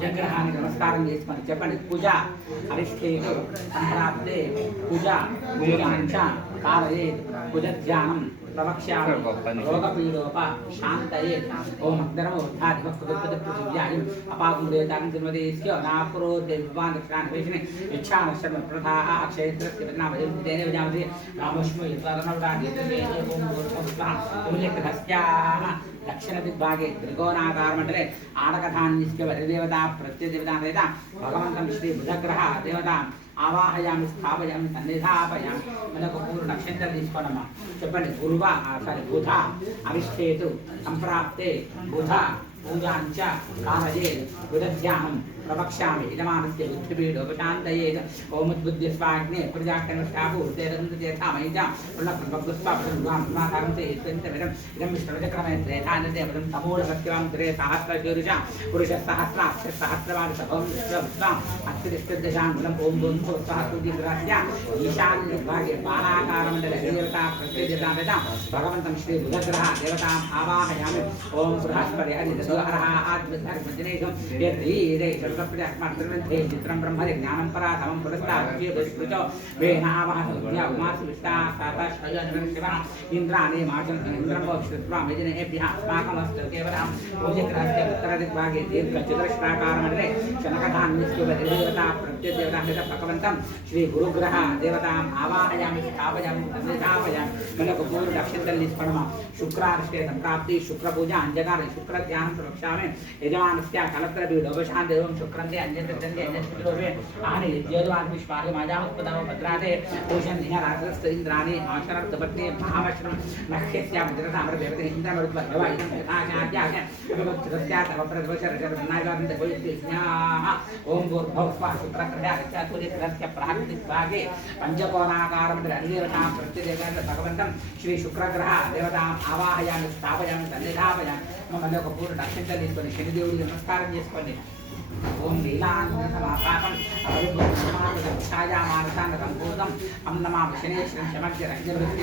గోర్భవ నమస్కారం చేసుకొని చెప్పండి. పూజ అరిష్టేతు సంప్రాప్తే పూజ వేగాంచ కారయే పూజ ధ్యానం ప్రవక్ష్యామి రోగపీడోప శాంతయే ఓం అగ్నరమో ఉద్ధాధిప కుదుర్పద పృథివ్యాయం అపాకం దేతాం జన్మదేశ్య నాపురో దేవాన్ దక్షిణాన్ వేషిని ఇచ్ఛాన శర్మ ప్రథాః క్షేత్రస్య నామయం తేనే విజామతి రామష్మ యుతారణౌడా నితమే ఓం గోర్భస్వ కుమలగ్రహస్యాః దక్షిణ దిగ్భాగే త్రికోణాకారమండలే ఆడకథాన్నిష్ట వరిదేవత ప్రత్యదేవత భగవంతం శ్రీ బుధగ్రహ దేవత ఆవాహయామి స్థాపయామి సన్నిధాపయామి మనకు మూడు నక్షత్రం తీసుకోనమ్మా. చెప్పండి గురువ సారీ బుధ అవిష్టేతు సంప్రాప్తే బుధ పూజాంచ కామయే బుధధ్యానం. ప్రవక్ష్యామి యజమానస్య బుద్ధిపీడోపశాంతయే ఓముద్బుద్ధి స్వాగ్నే ప్రజాకనుష్ఠాపు ఇదం విష్ణుచక్రమే త్రేతానదేవతం సమూల త్రే సహస్రశీరుష పురుష సహస్రాక్ష సహస్రవాది సభం విశ్వవిశ్వాం అత్యదిష్టదశాంగులం ఓం దుంభో సహ ఈశాన్య భాగే బాణాకారమండల దేవతా ప్రత్యేకత భగవంతం శ్రీ బుధగ్రహ దేవతాం ఆవాహయామి ఓం బృహస్పతి హరి దశహర ఆత్మధర్మజనేకం दुर्गप्रियात्मान्तर्वन्ते चित्रं ब्रह्मदि ज्ञानं परा धमं पुरस्ताच्ये पुष्पृचौ वेणावासद्या उमासु विष्टा साता शय निरशिवः इन्द्राणे मार्जन इन्द्रं भविष्यत्वा मेदिने एभ्यः अस्माकमस्तु केवलं पूज्यग्रहस्य उत्तरदिग्भागे दीर्घचतुरष्टाकारमण्डले शनकधान्यस्तु देवता भक्त्यदेवतामृतपकवन्तं श्रीगुरुग्रह देवताम् आवाहयामि, स्थापयामि प्रतिष्ठापयामि मनकपूर्वदक्षिणलिस्फणमा शुक्रार्ष्टे सम्प्राप्ति शुक्रपूजा अञ्जगानि शुक्रध्यानं प्रवक्ष्यामि यजमानस्य कलत्रपीडोपशान्ति एवं शुक्रन्ते अञ्जन्दे अञ्जशुक्रोपे आनि यज्योदवाग्निष्पाहि माजामुत्पदव भद्राते ओषन्धिः रात्रस्तरीन्द्राणि आशरर्थपत्ने महावश्रं नक्षस्यामृततामृतदेवते इन्द्रमरुत्पद्भव इदं यथाशाद्याः तव प्रतिवशरशरन्नायवान्त ॐ भूर्भौ स्वा शुक्र మహావశ్రం నక్షస్య భద్రత పంచకోణాకారం అధిదేవతా ప్రత్యదేవత భగవంతం శ్రీ శుక్రగ్రహ దేవతాం ఆవాహయాన్ని స్థాపయాన్ని సన్నిధాపయాన్ని మమ్మల్ని ఒక పూర్ణ నక్షత్రం తీసుకొని శనిదేవుడికి నమస్కారం చేసుకోండి ఓం లీలాంగమాపాకం ఛాయామానసాన సంపూర్ణం అం నమా శనేశ్వరం శమగ్ర రంజవృత్తి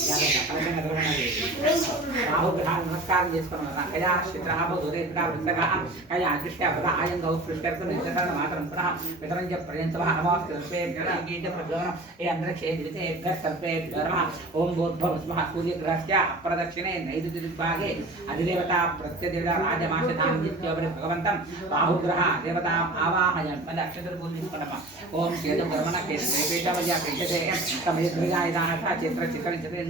శ్రీ శనైష్టగ్రహ నమస్కారం చేసుకోవాలి మరొక కయా శిత్రాభ ఉదయా వృత్తగా కయా దృష్ట్యా పద ఆయం గౌ సృష్టిర్కు నిర్జన మాత్రం పునః వితరంజ పర్యంత నమస్తే గీత ప్రచోదనం ఏ అంతరిక్షే ఓం స్మః సూర్యగ్రహస్య అప్రదక్షిణే దిగ్భాగే అధిదేవత ప్రత్యదేవత భగవంతం బాహుగ్రహ దేవత ఆవాహయం మళ్ళీ అక్షతలు ఓం బ్రహ్మణ చిత్ర చిత్ర చిత్ర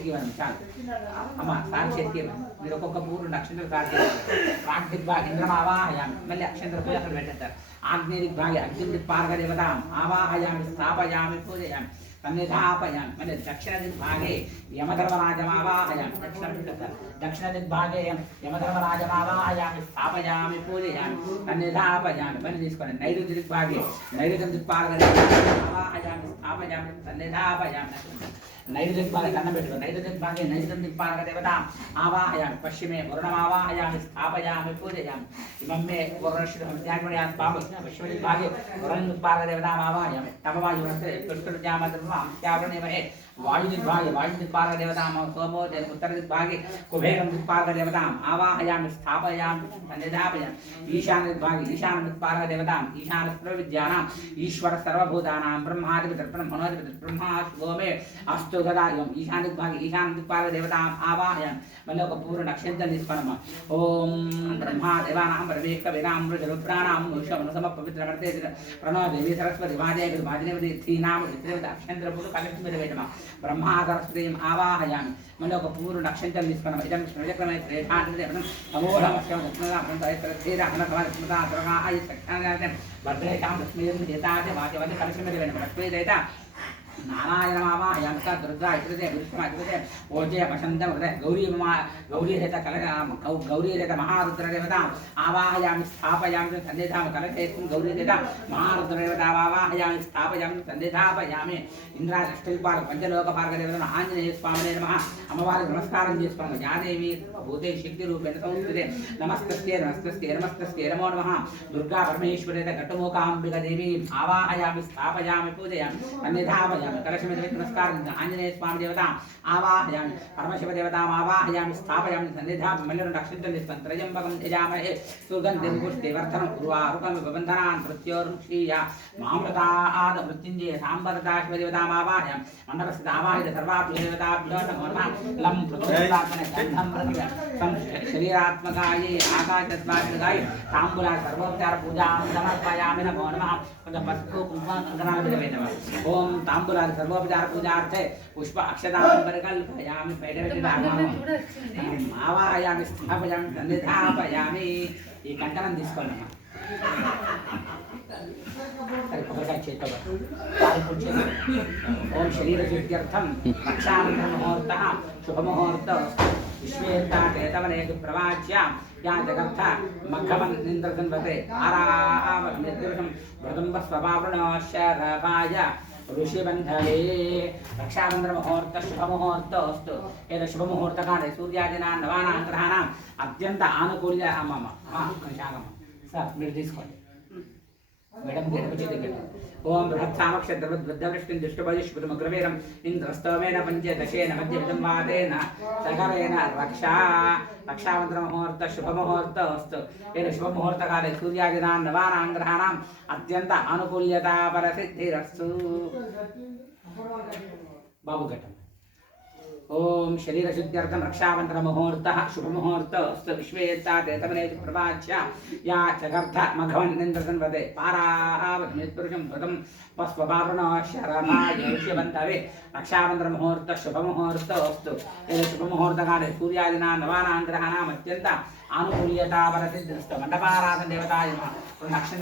చేతికి ఇవ్వండి చాలు. అమ్మ సార్ చేతికి ఇవ్వండి మీరు ఒక్కొక్క పూర్వ నక్షత్రం సార్ చేతికి ప్రాగ్దిగ్భాగ ఇంద్రమావాహయామి మళ్ళీ అక్షంతర పూజ అక్కడ పెట్టేస్తారు. ఆగ్నేయ దిగ్భాగే అగ్ని దిక్పార్గ దేవతాం ఆవాహయామి స్థాపయామి పూజయామి. సన్నిధాపయామి మళ్ళీ దక్షిణ దిగ్భాగే యమధర్మరాజమావాహయామి దక్షిణ దిక్కు దక్షిణ దిగ్భాగే యమధర్మరాజమావాహయామి స్థాపయామి పూజయామి సన్నిధాపయామి పని తీసుకోండి నైరుతి దిగ్భాగే నైరుతి దిక్పాలయామి స్థాపయామి సన్నిధాపయామి నైరుతి దిక్పాలకి అన్నం పెట్టుకో నైరుతి దిక్భాగే నైరుతి దిక్పాలక దేవత ఆవాహయామి పశ్చిమే వరుణమావాహయామి స్థాపయామి పూజయామి ఇమం మే వరుణశ్రీ పాప పశ్చిమ దిగ్భాగే Varuna దిక్పాలక దేవతామావాహయామి Vâng, chào anh em và em ఉత్తర దిగ్భాగే కుబేరం దిక్పాలక దేవతాం ఆవాహయామి స్థాపయామి సన్నిధాపయామి ఈశాన దిగ్భాగే ఈశాన దిక్పాలక దేవతాం ఈశాన సర్వవిద్యానాం ఈశ్వర సర్వభూతానాం బ్రహ్మాధిపతి బ్రహ్మణోధిపతి బ్రహ్మా శుభోమే అస్తు గదాయం ఈశాన దిగ్భాగే ఈశాన దిక్పాలక దేవతాం ఆవాహయామి మళ్ళీ ఒక పూర్వ నక్షత్రం తీసుకోనమ్మా ఓం బ్రహ్మా దేవానాం పరమేక విరాం రుద్రాణాం బ్రహ్మా సరస్వతీం ఆవాహయామి మళ్ళీ ఒక పూర్వ నక్షత్రం తీసుకున్నాం ఇదం శ్రేయక్రమే శ్రేష్ఠాంతం భద్రేషాం లక్ష్మీం చేతాది వాక్యవతి కలిసి మీద వేయటం నారాయణ మామ యంక దుర్గ ఇతృతే విష్ణు ఇతృతే ఓజే వసంత హృదయ గౌరీ మా గౌరీ రహిత కల గౌ- ఆవాహయామి స్థాపయామి సందేధామ కలశేత్వం గౌరీ మహారుద్రదేవత ఆవాహయామి స్థాపయామి సందేధాపయామి. ఇంద్రా అష్టవిపాల పంచలోక పాలక దేవత ఆంజనేయ స్వామి నమ. అమ్మవారికి నమస్కారం చేసుకోండి యాదేవి భూతే శక్తి రూపేణ సంస్కృతే నమస్తస్తే నమస్తస్తే నమస్తస్తే నమో నమ. దుర్గా పరమేశ్వరేత ఘటమూకాంబిక దేవి ఆవాహయామి స్థాపయామి పూజయామి సన్నిధాపయామి కలశమి నమస్కారం ఆంజనేయ స్వామి దేవత ఆవాహయామి పరమశివ దేవతాం ఆవాహయామి స్థాపయామి సన్నిధా మళ్ళీ రెండు అక్షంతలు త్రయంబకం యజామహే సుగంధిం పుష్టివర్ధనం వర్ధనం విబంధనాన్ మృత్యోర్ముక్షీయ మామృతాద మృత్యుంజయ సాంబరదా శివ ఆవాహయం మండపస్థిత ఆవాహిత సర్వాభ్యో దేవతాభ్యో నమో నమః లం పృథ్వీరాత్మనే గంధం ప్రతిగ శరీరాత్మకాయే ఆకాశస్వామికాయ తాంబూల సర్వోపచార పూజాం సమర్పయామి నమో నమః. కొంచెం పసుపు కుంకుమ కంకణాలు ఓం తాంబూలాది సర్వోపచార పూజార్థే పుష్ప అక్షదానం పరికల్పయామి బయట పెట్టి ఆవాహయామి స్థాపయామి సన్నిధాపయామి ఈ కంకణం తీసుకోండి అమ్మా సరే, ఒకసారి చేతితో పట్టు. కాలు పూజ చేయండి. ఓం శరీర శుద్ధ్యర్థం రక్షానంతర ముహూర్త శుభముహూర్త విశ్వేత్తాకేతవనేకి ప్రవాచ్య యా జగర్థ మఘవన్ నింద్రసన్వతే ఆరావృతం మృదంబ స్వభావృణోశరపాయ ఋషిబంధవే రక్షాబంధన ముహూర్త శుభముహూర్త అస్తు ఏదో శుభముహూర్తకాలే సూర్యాదినా నవానాం గ్రహాణం అత్యంత ఆనుకూల్య అమ్మమ్మ కొంచాగమ్మ సార్ మీరు తీసుకోండి మేడం గెలుపు చేతి పెట్టు ఓం బృహత్సామక్షద్రవద్వృద్ధవృష్టిం దుష్టభజిష్పృతమగ్రవీరం ఇంద్రస్తోమేన పంచదశేన మధ్యమిదం వాదేన సగరేణ రక్షా. రక్షామంత్ర ముహూర్త శుభముహూర్త వస్తు ఏన శుభముహూర్తకాలే సూర్యాదినాం నవానాం గ్రహాణం అత్యంత ఓం శరీరశుద్ధ్యర్థం రక్షాబంధన ముహూర్త శుభముహూర్త అస్తు విశ్వేత్తాతమనే ప్రభాచ్య యా చగర్థ మఘవన్నింద్రసన్ వదే పారావత్మిత్పురుషం భృతం పస్వపావృణ శరమాయుష్యబంధవే రక్షాబంధన ముహూర్త శుభముహూర్త అస్తు ఏదో శుభముహూర్తకాలే సూర్యాదినా నవానాం గ్రహాణం అత్యంత ఆనుకూల్యతా వరసిద్ధిరస్తు మండపారాధన దేవతాయ నక్షత్ర